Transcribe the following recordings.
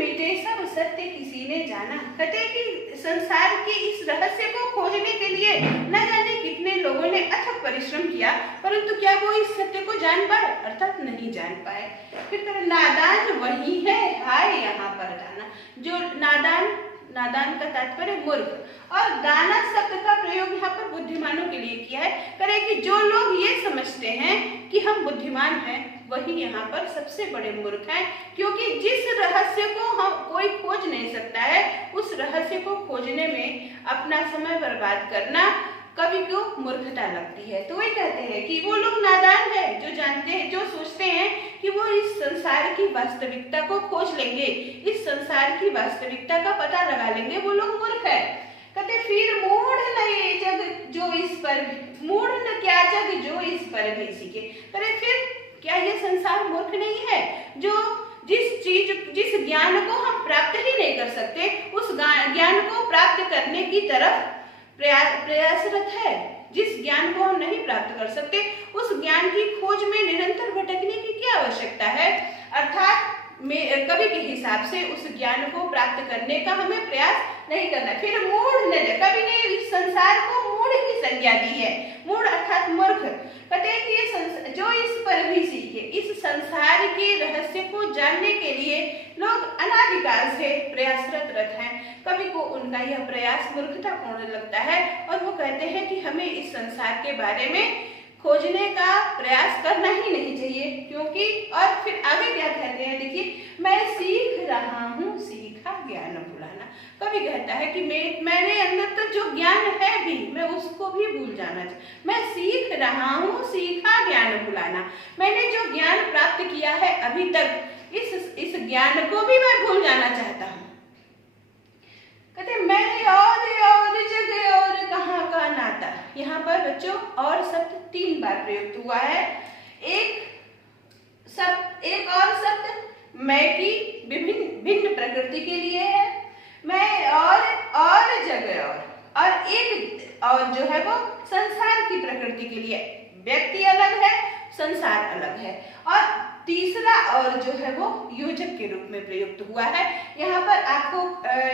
मिटे सब सत्य किसी ने जाना। कहते हैं कि संसार के इस रहस्य को खोजने के लिए न जाने कितने लोगों ने अथक परिश्रम किया, परंतु क्या वो इस सत्य को जान पाए, अर्थात नहीं जान पाए। फिर कहते नादान वही है हाय यहाँ पर दाना। जो नादान का तात्पर्य मूर्ख, और दाना शब्द का प्रयोग यहाँ पर बुद्धिमानों के लिए किया है। करे कि जो लोग ये समझते हैं कि हम बुद्धिमान हैं, वही यहाँ पर सबसे बड़े मूर्ख हैं, क्योंकि जिस रहस्य को हम कोई खोज नहीं सकता है, उस रहस्य को खोजने में अपना समय बर्बाद करना कवि को मूर्खता लगती है। तो वही कहते हैं कि वो लोग नादान है जो जानते हैं, जो सोचते हैं कि वो इस संसार की वास्तविकता को खोज लेंगे, इस संसार की वास्तविकता का पता लगा लेंगे, वो लोग मूर्ख है। कहते फिर मूढ़ न ये जग जो इस पर, मूढ़ न क्या जग जो इस पर भी सीखे। करे फिर क्या ये संसार मूर्ख नहीं है, जो जिस ज्ञान को हम प्राप्त ही नहीं कर सकते, उस ज्ञान को प्राप्त करने की तरफ प्रयासरत है। जिस ज्ञान को हम नहीं प्राप्त कर सकते, उस ज्ञान की खोज में निरंतर भटकने की क्या आवश्यकता है। अर्थात कवि के हिसाब से उस ज्ञान को प्राप्त करने का हमें प्रयास नहीं करना। फिर मूढ़ न, कवि ने इस संसार को मूढ़ की संज्ञा दी है। मूढ़ अर्थात मूर्ख। कहते हैं कि ये जो इस पर भी सीखे, इस संसार के रहस्य को जानने के लिए लोग अनादिकाल से प्रयासरत हैं। कवि को उनका यह प्रयास मूर्खतापूर्ण लगता है और वो कहते हैं कि हमें इस संसार के बारे में खोजने का प्रयास करना ही नहीं चाहिए, क्योंकि और फिर आगे क्या कहते हैं, देखिए, मैं सीख रहा हूँ सीखा ज्ञान भुलाना। कवि कहता है कि मेरे अंदर तो जो ज्ञान है भी, मैं उसको भी भूल जाना चाहिए। मैं सीख रहा हूँ सीखा ज्ञान भुलाना। मैंने जो ज्ञान प्राप्त किया है अभी तक, इस ज्ञान को भी मैं भूल जाना चाहता हूँ। कहते मैं और जगह और कहाँ का नाता। यहाँ पर बच्चों और शब्द 3 बार प्रयुक्त हुआ है। एक और शब्द मैं की भिन्न प्रकृति के लिए है, मैं और जगह और एक और जो है वो संसार की प्रकृति के लिए। व्यक्ति अलग है, संसार अलग है। और तीसरा और जो है वो योजक के रूप में प्रयुक्त हुआ है। यहाँ पर आपको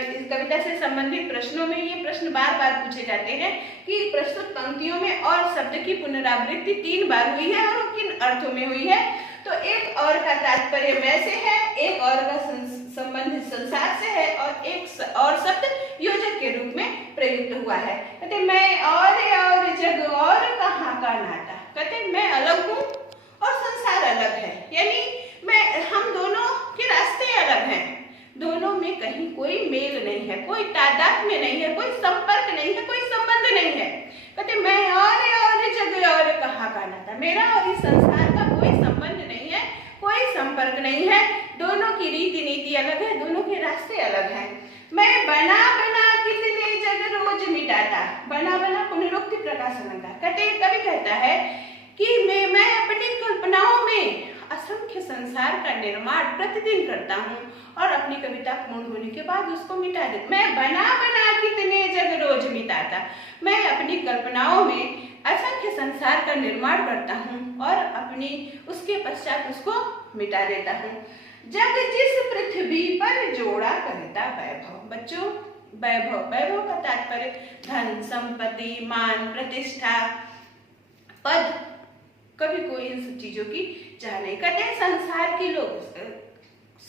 इस कविता से संबंधित प्रश्नों में ये प्रश्न बार बार पूछे जाते हैं कि प्रस्तुत पंक्तियों में और शब्द की पुनरावृत्ति 3 बार हुई है और किन अर्थों में हुई है। तो एक और का तात्पर्य मैं से है, एक और का संबंधित संसार से है और एक और शब्द योजक के रूप में प्रयुक्त हुआ है। कहते मैं और जग और कहाँ का नाता। कहते मैं अलग हूँ और संसार अलग है, यानी हम दोनों के रास्ते अलग हैं, दोनों में कहीं कोई मेल नहीं है, कोई तादात्म्य नहीं है, कोई संपर्क नहीं है, कोई संबंध नहीं है। कहते मैं और जगह और कहाँ का नाता। मेरा और इस संसार का कोई संबंध नहीं है, कोई संपर्क नहीं है, दोनों की रीति नीति अलग है, दोनों के रास्ते अलग हैं। मैं बना कितने जग रोज मिटाता। बना पुनरुक्ति प्रकाश अलंकार। कहते कवि कहता है कि मैं अपनी कल्पनाओं में असंख्य संसार का निर्माण प्रतिदिन करता हूँ और अपनी कविता पूर्ण होने के बाद उसको मिटा देता। मैं बना कितने जग रोज मिटाता। मैं अपनी कल्पनाओं में असंख्य संसार का निर्माण करता हूँ और उसके पश्चात उसको मिटा देता हूँ। जग जिस पृथ्वी पर जोड़ा करता वैभव। बच्चों, वैभव का तात्पर्य धन, संपत्ति, मान, प्रतिष्ठा, पद। कभी कोई इन सब चीजों की चाह नहीं करते। संसार के लोग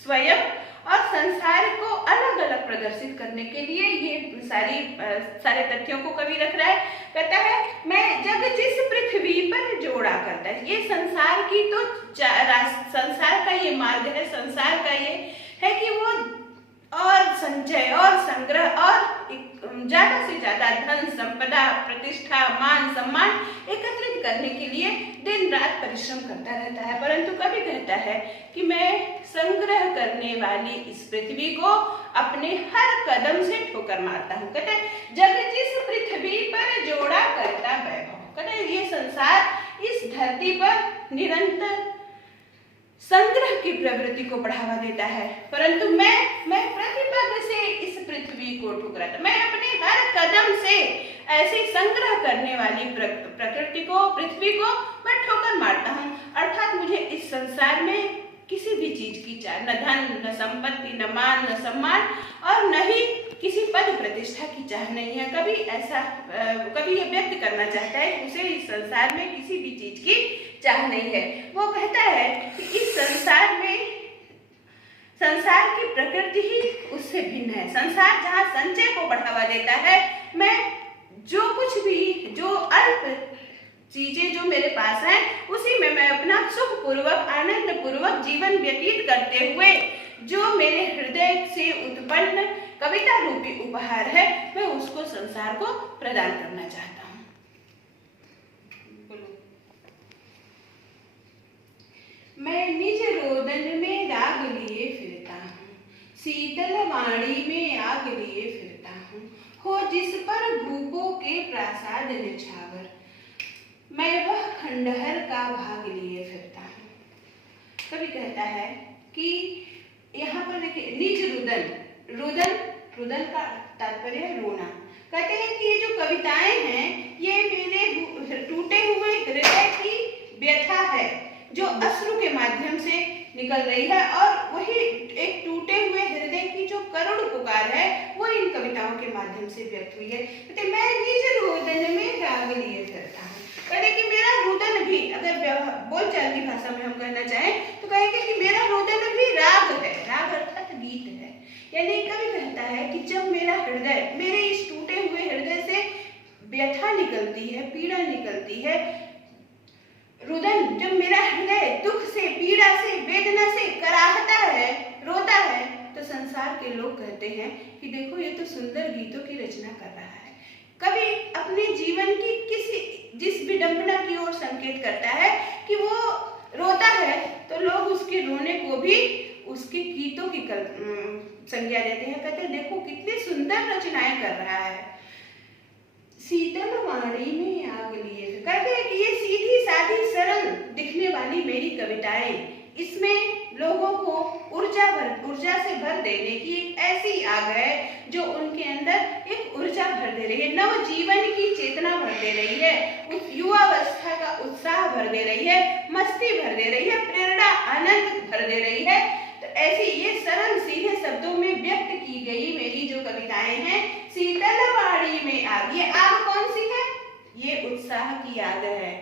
स्वयं और संसार को अलग अलग प्रदर्शित करने के लिए ये सारे तथ्यों को कवि रख रहा है। कहता है मैं जग जिस पृथ्वी पर जोड़ा करता है। ये संसार की तो संसार का ये मार्ग है, संसार का ये है कि वो और संचय और संग्रह और ज्यादा से ज्यादा धन, संपदा, प्रतिष्ठा, मान, सम्मान एकत्रित करने के लिए दिन रात परिश्रम करता रहता है। परंतु कवि कहता है कि मैं संग्रह करने वाली इस पृथ्वी को अपने हर कदम से ठोकर मारता हूँ। कहते हैं जग जिस पृथ्वी पर जोड़ा करता वैभव। कहते हैं ये संसार इस धरती पर निरंतर संग्रह की प्रवृत्ति को बढ़ावा देता है, परंतु मैं प्रतिपद से इस पृथ्वी को ठुकराता। मैं अपने हर कदम से ऐसे संग्रह करने वाली प्रकृति को, पृथ्वी को मैं ठोकर मारता हूँ। अर्थात मुझे इस संसार में किसी भी चीज की चाह, न धन न संपत्ति न मान न सम्मान और न ही किसी पद प्रतिष्ठा की चाह नहीं है। कभी ये व्यक्त करना चाहता है कि उसे इस संसार में किसी भी चीज की चाह नहीं है। वो कहता है कि इस संसार की प्रकृति ही उससे भिन्न है। संसार जहाँ संचय को बढ़ावा देता है, मैं जो अल्प चीजें जो मेरे पास हैं उसी में मैं अपना सुख पूर्वक आनंद पूर्वक जीवन व्यतीत करते हुए जो मेरे हृदय से उत्पन्न कविता रूपी उपहार है, मैं उसको संसार को प्रदान करना चाहता हूँ। मैं निज रोदन में राग लिए फिरता हूँ, शीतल वाणी में आग लिए फिरता हूँ, हो जिस पर भूपों के प्रासाद निछावर, मैं वह खंडहर का भाग लिए फिरता हूँ। कवि कहता है कि यहाँ पर देखिए निज रुदन का तात्पर्य है रोना। कहते हैं कि ये जो कविताएं हैं ये मेरे टूटे हुए हृदय की व्यथा है जो अश्रु के माध्यम से निकल रही है, और वही एक टूटे हुए हृदय की जो करुण पुकार है वो इन कविताओं के माध्यम से व्यक्त हुई है। कहते मैं निज रोदन में राग लिए फिरता हूँ। कहते कि मेरा रोदन भी, अगर बोलचाल की भाषा में हम कहना चाहें तो कहेंगे कि मेरा रोदन भी राग है। राग अर्थात गीत है। यानी कवि कहता है कि जब मेरा हृदय, मेरे इस टूटे हुए हृदय से व्यथा निकलती है, पीड़ा निकलती है, रुदन, जब मेरा हृदय दुख से, पीड़ा से, वेदना से कराहता है, रोता है, तो संसार के लोग कहते हैं कि देखो ये तो सुंदर गीतों की रचना कर रहा है। कवि अपने जीवन की जिस विडंबना की ओर संकेत करता है कि वो रोता है, तो लोग उसके रोने को भी उसके गीतों की संज्ञा देते हैं। कहते हैं देखो कितनी सुंदर रचनाएं कर रहा है। शीतल वाणी में आग लिए, कहते हैं कि ये सीधी सादी सरल दिखने वाली मेरी कविताएं, इसमें लोगों को ऊर्जा से भर देने की एक ऐसी आग है जो उनके अंदर एक ऊर्जा भर दे रही है, नव जीवन की चेतना भर दे रही है, युवावस्था का उत्साह भर दे रही है, मस्ती भर दे रही है, प्रेरणा आनंद भर दे रही है। तो ऐसी ये सरल सीधे शब्दों में व्यक्त की गई मेरी जो कविताएं हैं, शीतल वाणी में आग, ये आग कौन सी है? ये उत्साह की आग है,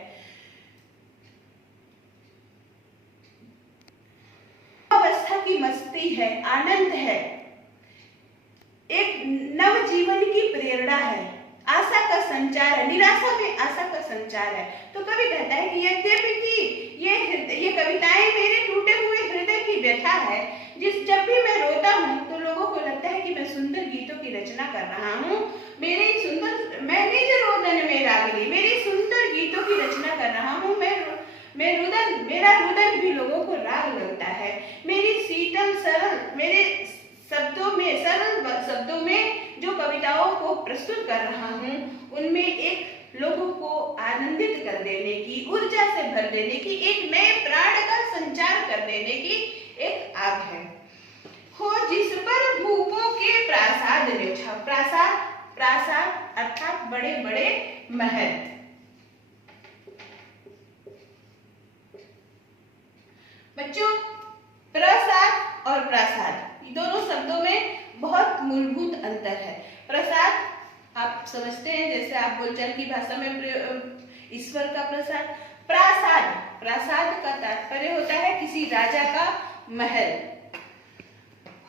अवस्था की मस्ती है, आनंद है, एक नव जीवन की प्रेरणा है, आशा का संचार है, निराशा में आशा का संचार है। तो कवि कहता है कि यद्यपि कि ये कविताएं मेरे टूटे हुए हृदय की व्यथा है, जब भी मैं रोता हूँ तो लोगों को लगता है कि मैं सुंदर गीतों की रचना कर रहा हूँ, मैं निज रोदन में राग ली, मेरी सुंदर गीतों की रचना कर रहा हूँ, मेरा रुदन भी लोगों को राग लगता है, मेरी मेरे सरल शब्दों में जो कविताओं को प्रस्तुत कर रहा हूँ उनमें एक लोगों को आनंदित कर देने की, ऊर्जा से भर देने की, एक नए प्राण का संचार कर देने की एक आग है। हो जिस पर भूपों के प्रासाद निछा, प्रासाद अर्थात बड़े बड़े महल। बच्चों, प्रसाद और प्रासाद दोनों शब्दों में बहुत मूलभूत अंतर है। प्रसाद आप समझते हैं, जैसे आप बोलचाल की भाषा में ईश्वर का प्रसाद। प्रासाद का तात्पर्य होता है किसी राजा का महल।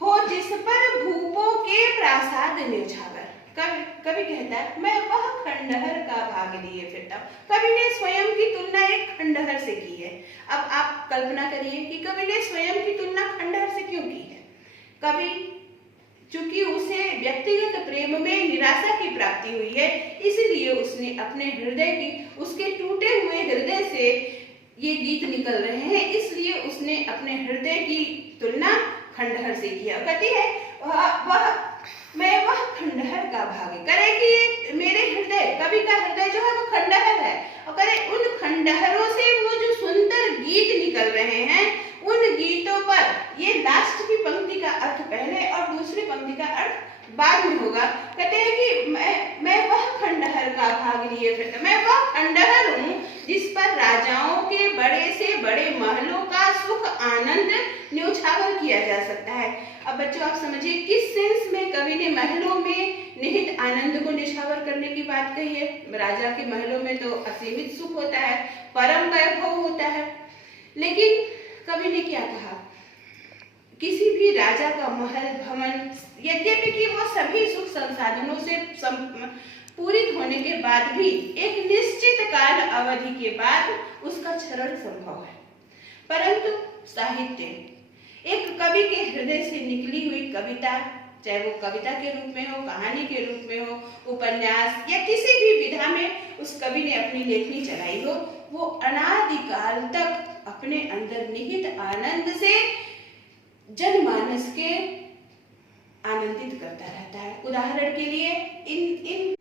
हो जिस पर भूपों के प्रासाद निछावर, कवि कहता है मैं वह खंडहर का भाग लिए फिरता हूँ। कवि ने स्वयं की तुलना एक खंडहर से की है। अब आप कल्पना करिए कि कवि ने स्वयं की तुलना खंडहर से क्यों की है। कवि चूंकि उसे व्यक्तिगत प्रेम में निराशा की प्राप्ति हुई है, इसलिए उसने अपने हृदय की, उसके टूटे हुए हृदय से ये गीत निकल रहे हैं, इसलिए उसने अपने हृदय की तुलना खंडहर से किया। कहती है मैं वह खंडहर का भाग करे कि मेरे हृदय, कवि का हृदय जो है वो खंडहर है, और करे उन खंडहरों से वो जो सुंदर गीत निकल रहे हैं, उन गीतों पर, ये लास्ट की पंक्ति का अर्थ पहले और दूसरी पंक्ति का अर्थ बाद में होगा। कहते हैं कि मैं वह खंडहर का भाग लिए फिरता, मैं वह खंडहर हूँ जिस पर राजाओं के बड़े से बड़े महलों का सुख आनंद जा सकता है। अब बच्चों आप समझिए किस सेंस में कवि ने महलों में निहित आनंद को निछावर करने की बात कही है। राजा के महलों में तो असीमित सुख होता है, परम वैभव होता है, लेकिन कवि ने क्या कहा, किसी भी राजा का महल भवन यद्यपि कि वो सभी सुख संसाधनों से पूरित होने के बाद भी एक निश्चित काल अवधि के बाद उसका क्षरण संभव है, परंतु साहित्य एक कवि के हृदय से निकली हुई कविता, चाहे वो कविता के रूप में हो, कहानी के रूप में हो, उपन्यास या किसी भी विधा में उस कवि ने अपनी लेखनी चलाई हो, वो अनादिकाल तक अपने अंदर निहित आनंद से जनमानस के आनंदित करता रहता है। उदाहरण के लिए इन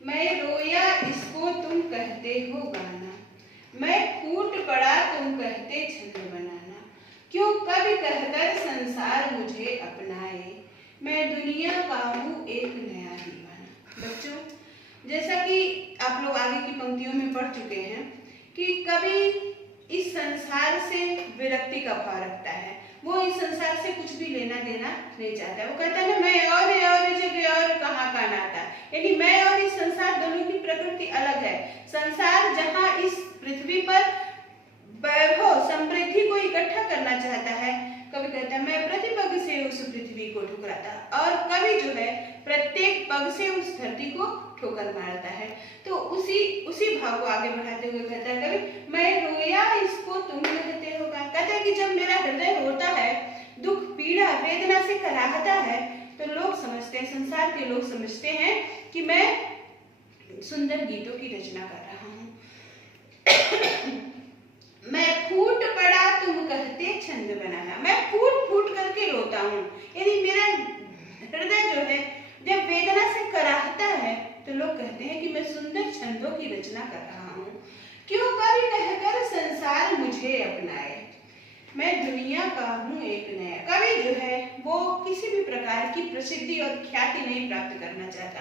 मैं रोया इसको तुम कहते हो गाना, मैं फूट पड़ा तुम कहते छंद बनाना, क्यों कवि कहकर संसार मुझे अपनाए, मैं दुनिया का हूँ एक नया दीवाना। बच्चों, जैसा कि आप लोग आगे की पंक्तियों में पढ़ चुके हैं कि कवि इस संसार से विरक्ति का भाव रखता है, वो इस संसार से कुछ भी लेना देना नहीं चाहता। वो कहता है ना, मैं और जगह और कहाँ का नाता, यानी मैं और इस संसार दोनों की प्रकृति अलग है। संसार जहाँ इस पृथ्वी पर वैभव समृद्धि को इकट्ठा करना चाहता है, कवि कहता है मैं प्रति पग से उस पृथ्वी को ठुकराता, और कवि जो है प्रत्येक पग से उस धरती को ठोकर मारता है। तो उसी भाव को आगे बढ़ाते हुए कहता है कवि, मैं रोया इसको तुम कहते हो गाना। कहता है कि जब मेरा हृदय रोता है, दुख पीड़ा वेदना से कराहता है, तो लोग समझते हैं, संसार के लोग समझते हैं कि मैं सुंदर गीतों की रचना कर रहा हूँ। मैं फूट पड़ा तुम कहते छंद बनाना, मैं फूट फूट करके रोता हूँ, यानी मेरा हृदय जो है जब वेदना से कराहता है, तो लोग कहते हैं कि मैं सुंदर छंदों की रचना कर रहा हूँ। क्यों कवि कहकर संसार मुझे अपनाए, मैं दुनिया का हूँ एक नया। कवि जो है वो किसी भी प्रकार की प्रसिद्धि और ख्याति नहीं प्राप्त करना चाहता,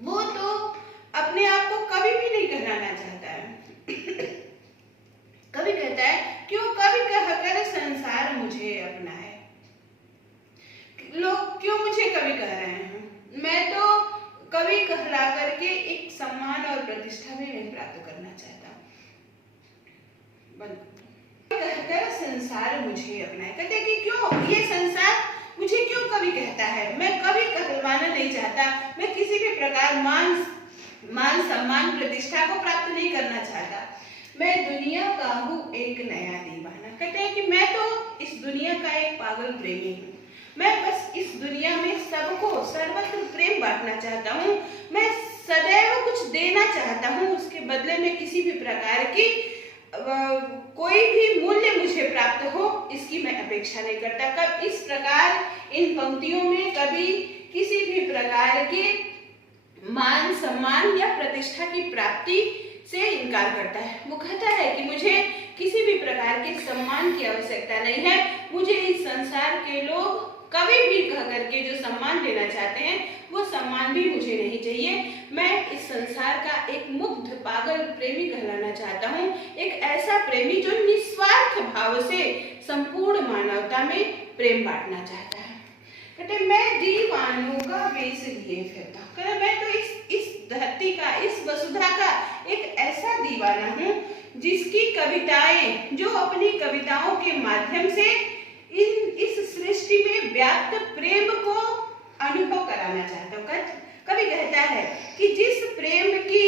वो तो अपने आप को कवि भी नहीं कहलाना चाहता है। कवि कहता है क्यों कवि कहकर संसार मुझे अपनाए, लोग क्यों मुझे कवि कह रहे हैं, मैं तो कवि कहला करके एक सम्मान और प्रतिष्ठा भी नहीं प्राप्त करना चाहता। कहकर संसार मुझे अपनाए, कहते कि क्यों ये संसार मुझे क्यों कवि कहता है, मैं कवि कहलवाना नहीं चाहता, मैं किसी भी प्रकार मान सम्मान प्रतिष्ठा को प्राप्त नहीं करना चाहता, मैं दुनिया का हूँ एक नया दीवाना। कहते हैं कि मैं तो इस दुनिया का एक पागल प्रेमी हूँ, मैं बस इस दुनिया में सबको सर्वत्र प्रेम बांटना चाहता हूँ, मैं सदैव कुछ देना चाहता हूँ, उसके बदले में किसी भी प्रकार की कोई भी मूल्य मुझे प्राप्त हो इसकी मैं अपेक्षा नहीं करता। कब इस प्रकार इन पंक्तियों में कभी किसी भी प्रकार के मान सम्मान या प्रतिष्ठा की प्राप्ति से इनकार करता है। वो कहता है कि मुझे किसी भी प्रकार के सम्मान की आवश्यकता नहीं है, मुझे इस संसार के लोग कभी भी कह करके जो सम्मान देना चाहते हैं वो सम्मान भी मुझे नहीं चाहिए। मैं इस संसार का एक मुग्ध पागल प्रेमी कहलाना चाहता हूँ, एक ऐसा प्रेमी जो निस्वार्थ भाव से संपूर्ण मानवता में प्रेम बांटना चाहता है। कहते मैं दीवानों का वेश लिए फिरता, कहते मैं तो इस धरती का, इस वसुधा का एक ऐसा दीवाना हूँ जिसकी कविताएं, जो अपनी कविताओं के माध्यम से इस सृष्टि में व्याप्त प्रेम को अनुभव कराना चाहता हूँ। कवि कहता है कि जिस प्रेम की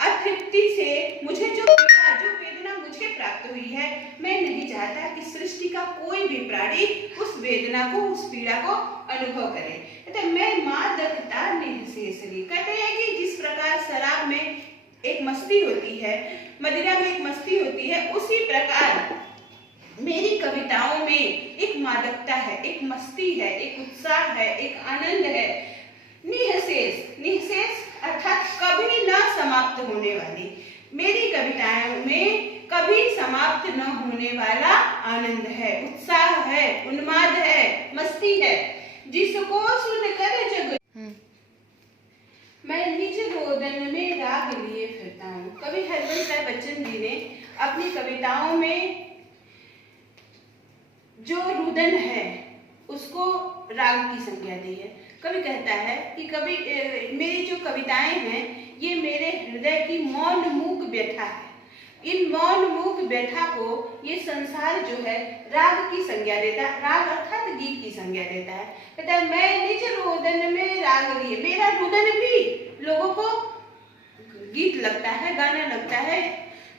अतृप्ति से मुझे जो वेदना मुझे प्राप्त हुई है, मैं नहीं चाहता कि सृष्टि का कोई भी प्राणी उस वेदना को, उस पीड़ा को अनुभव करे। कहते मैं मादकता निःशेष ली, कहते हैं कि जिस प्रकार शराब में एक मस्ती होती है, मदिरा में एक मस्ती होती है, उसी प्रकार मेरी कविताओं में एक मादकता है, एक मस्ती है, एक उत्साह है, एक आनंद है, निःशेष अर्थात कभी न समाप्त होने वाली। मेरी कविताओं में कभी समाप्त न होने वाला आनंद है, उत्साह है, उन्माद है, मस्ती है, जिसको सुनकर जग मैं निज रोदन में राग लिए फिरता हूँ। कवि हरिवंश राय बच्चन जी ने अपनी कविताओं में जो रुदन है उसको राग की संज्ञा दी है। कवि कहता है कि कवि मेरी जो कविताएं हैं ये मेरे हृदय की मौन मूक व्यथा है। इन मौन मूक व्यथा को ये संसार जो है राग की संज्ञा देता है, राग अर्थात गीत की संज्ञा देता है। कहता है मैं निज रुदन में राग लिए, मेरा रुदन भी लोगों को गीत लगता है, गाना लगता है।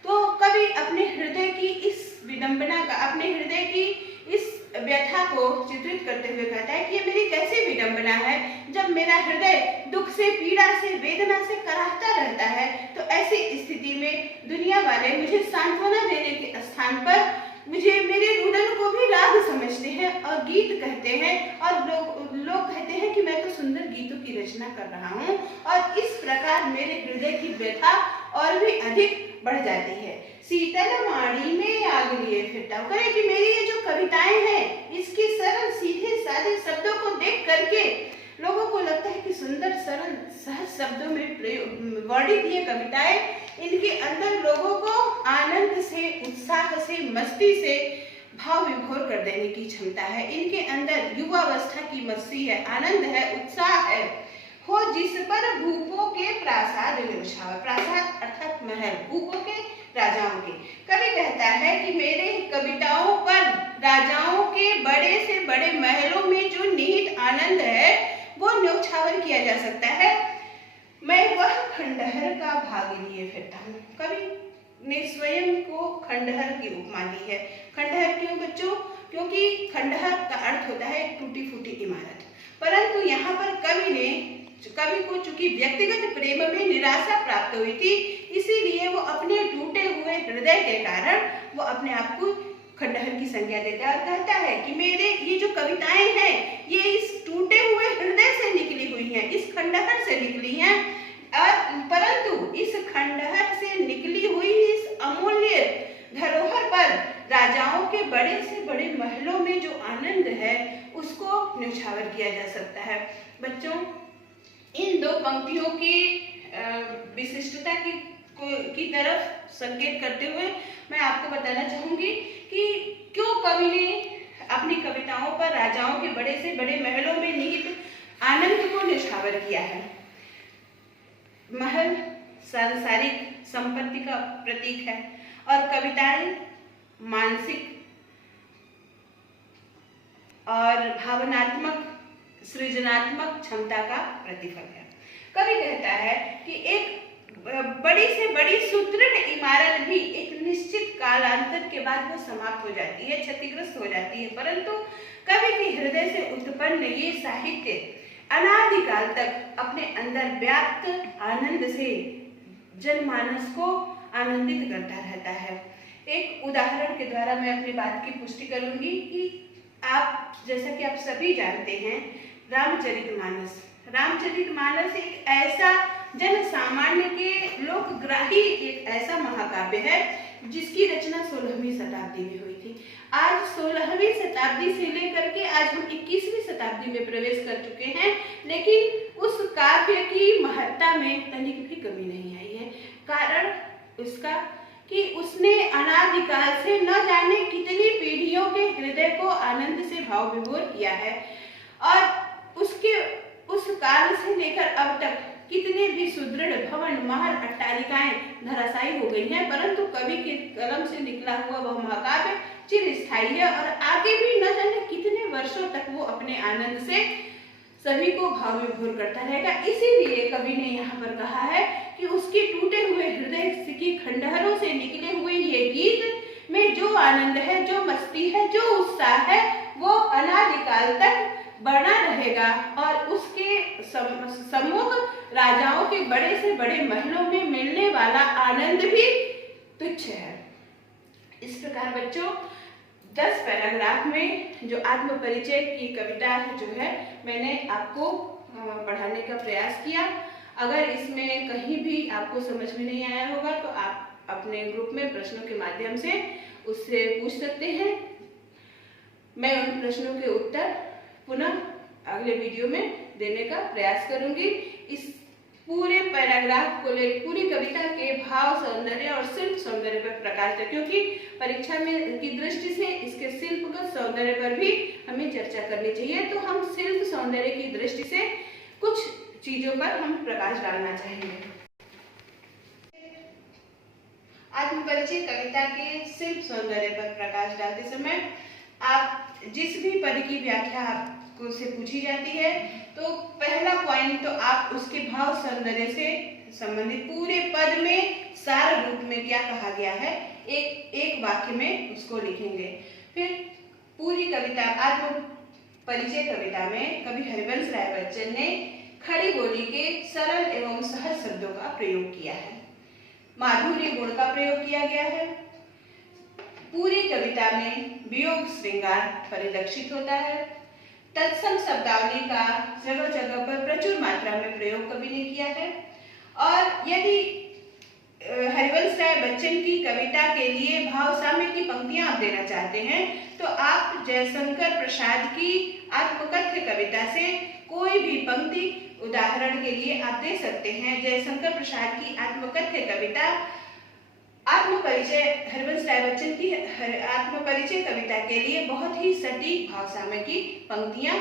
तो कवि अपने हृदय की इस विडंबना का, अपने हृदय की इस व्यथा को चित्रित करते हुए कहता है कि ये मेरी कैसी विडंबना है, जब मेरा हृदय दुख से, पीड़ा से, वेदना से कराहता रहता है। तो ऐसी स्थिति में दुनिया वाले मुझे सांत्वना देने के स्थान पर मुझे मेरे रुदन को भी राग समझते हैं और गीत कहते हैं, और लोग कहते हैं कि मैं तो सुंदर गीतों की रचना कर रहा हूँ। और इस प्रकार मेरे हृदय की व्यथा और भी अधिक बढ़ जाती है। शीतल माड़ी में आग लिए फिरता हूँ। कहे कि मेरी ये जो कविताएं हैं इसके सरल सीधे साधे शब्दों को देख करके लोगों को लगता है कि सुंदर सरल सहज शब्दों में वर्णित ये कविताएं, इनके अंदर लोगों को आनंद से, उत्साह से, मस्ती से भाव विभोर कर देने की क्षमता है। इनके अंदर युवावस्था की मस्ती है, आनंद है, उत्साह है। हो जिस पर भूपों के प्रासाद न्यौछावर, प्रासाद अर्थात महल, भूपों के, राजाओं के। कवि कहता है कि मेरे कविताओं पर राजाओं के बड़े से बड़े महलों में जो निहित आनंद है वो न्यौछावर किया जा सकता है। मैं वह खंडहर का भाग लिए फिरता हूँ। कवि ने स्वयं को खंडहर की उपमा दी है। खंडहर क्यों बच्चों? क्योंकि खंडहर का अर्थ होता है टूटी फूटी इमारत। परंतु यहाँ पर कवि को चूंकि व्यक्तिगत प्रेम में निराशा प्राप्त हुई थी, इसीलिए वो अपने टूटे हुए हृदय के कारण वो अपने आप को खंडहर की संज्ञा देता है और कहता है कि मेरे ये जो कविताएं हैं ये इस टूटे हुए हृदय से निकली हुई हैं, इस खंडहर से निकली हैं। परंतु इस खंडहर से निकली हुई इस अमूल्य धरोहर पर राजाओं के बड़े से बड़े महलों में जो आनंद है उसको न्यौछावर किया जा सकता है। बच्चों, इन दो पंक्तियों की विशिष्टता की तरफ संकेत करते हुए मैं आपको बताना चाहूंगी कि क्यों कवि ने अपनी कविताओं पर राजाओं के बड़े से बड़े महलों में निहित आनंद को न्यौछावर किया है। महल सांसारिक संपत्ति का प्रतीक है और कविताएं मानसिक और भावनात्मक, सृजनात्मक क्षमता का प्रतिफल है। कवि कहता है कि एक बड़ी से बड़ी सुदृढ़ इमारत भी एक निश्चित कालांतर के बाद वो समाप्त हो जाती है, क्षतिग्रस्त हो जाती है, परंतु कवि के हृदय से उत्पन्न ये साहित्य अनादिकाल तक अपने अंदर व्याप्त आनंद से जनमानस को आनंदित करता रहता है। एक उदाहरण के द्वारा मैं अपनी बात की पुष्टि करूंगी कि आप, जैसा कि आप सभी जानते हैं, रामचरितमानस एक ऐसा जन सामान्य के लोकग्राही एक ऐसा महाकाव्य है जिसकी रचना 16वीं शताब्दी में हुई थी। आज 16वीं शताब्दी से लेकर के आज हम 21वीं शताब्दी में प्रवेश कर चुके हैं, लेकिन उस काव्य की महत्ता में तनिक भी कमी नहीं आई है। कारण उसका कि उसने अनादिकाल से न जाने कितनी पीढ़ियों के हृदय को आनंद से भाव विभोर किया है और उस काल से लेकर अब तक कितने भी सुदृढ़ भवन, महल, अट्टालिकाएं धराशायी हो गई हैं, परंतु कवि के कलम से निकला हुआ वह महाकाव्य चिरस्थायी है और आगे भी न जाने कितने वर्षों तक वो अपने आनंद से सभी को भाव विभोर करता रहेगा। इसीलिए कवि ने यहाँ पर कहा है कि उसके टूटे हुए हृदय की खंडहरों से निकले हुए ये गीत में जो आनंद है, जो मस्ती है, जो उत्साह है, वो अनादिकाल तक बना रहेगा और उसके सम्मुख राजाओं के बड़े से बड़े महलों में मिलने वाला आनंद भी तुच्छ है। इस प्रकार बच्चों 10 पैराग्राफ में जो आत्म परिचय की कविता जो है मैंने आपको पढ़ाने का प्रयास किया। अगर इसमें कहीं भी आपको समझ में नहीं आया होगा तो आप अपने ग्रुप में प्रश्नों के माध्यम से उससे पूछ सकते हैं। मैं उन प्रश्नों के उत्तर पुनः अगले वीडियो में देने का प्रयास करूंगी। इस पूरे पैराग्राफ को ले पूरी कविता के भाव सौंदर्य और शिल्प सौंदर्य पर प्रकाश है, क्योंकि परीक्षा में की दृष्टि से इसके शिल्पगत सौंदर्य पर भी हमें चर्चा करनी चाहिए। तो हम शिल्प सौंदर्य की दृष्टि से कुछ चीजों पर हम प्रकाश डालना चाहेंगे। आत्मपरिचय कविता के शिल्प सौंदर्य पर प्रकाश डालते समय आप जिस भी पद की व्याख्या आपको से पूछी जाती है तो पहला पॉइंट तो आप उसके भाव सौंदर्य से संबंधित पूरे पद में सार रूप में क्या कहा गया है एक वाक्य में उसको लिखेंगे। फिर पूरी कविता आत्म परिचय कविता में कवि हरिवंश राय बच्चन ने खड़ी बोली के सरल एवं सहज शब्दों का प्रयोग किया है। माधुर्य गुण का प्रयोग किया गया है। पूरी कविता में वियोग श्रृंगार परिलक्षित होता है। तत्सम शब्दावली का जगह जगह पर प्रचुर मात्रा में प्रयोग कवि ने किया है। और यदि हरिवंश राय बच्चन की कविता के लिए भाव साम्य की पंक्तियां आप देना चाहते हैं तो आप जयशंकर प्रसाद की आत्मकथ्य कविता से कोई भी पंक्ति उदाहरण के लिए आप दे सकते हैं। जयशंकर प्रसाद की आत्मकथ्य कविता आत्मपरिचय हरिवंश राय बच्चन की आत्मपरिचय कविता के लिए बहुत ही सटीक भाव साम्य की पंक्तियां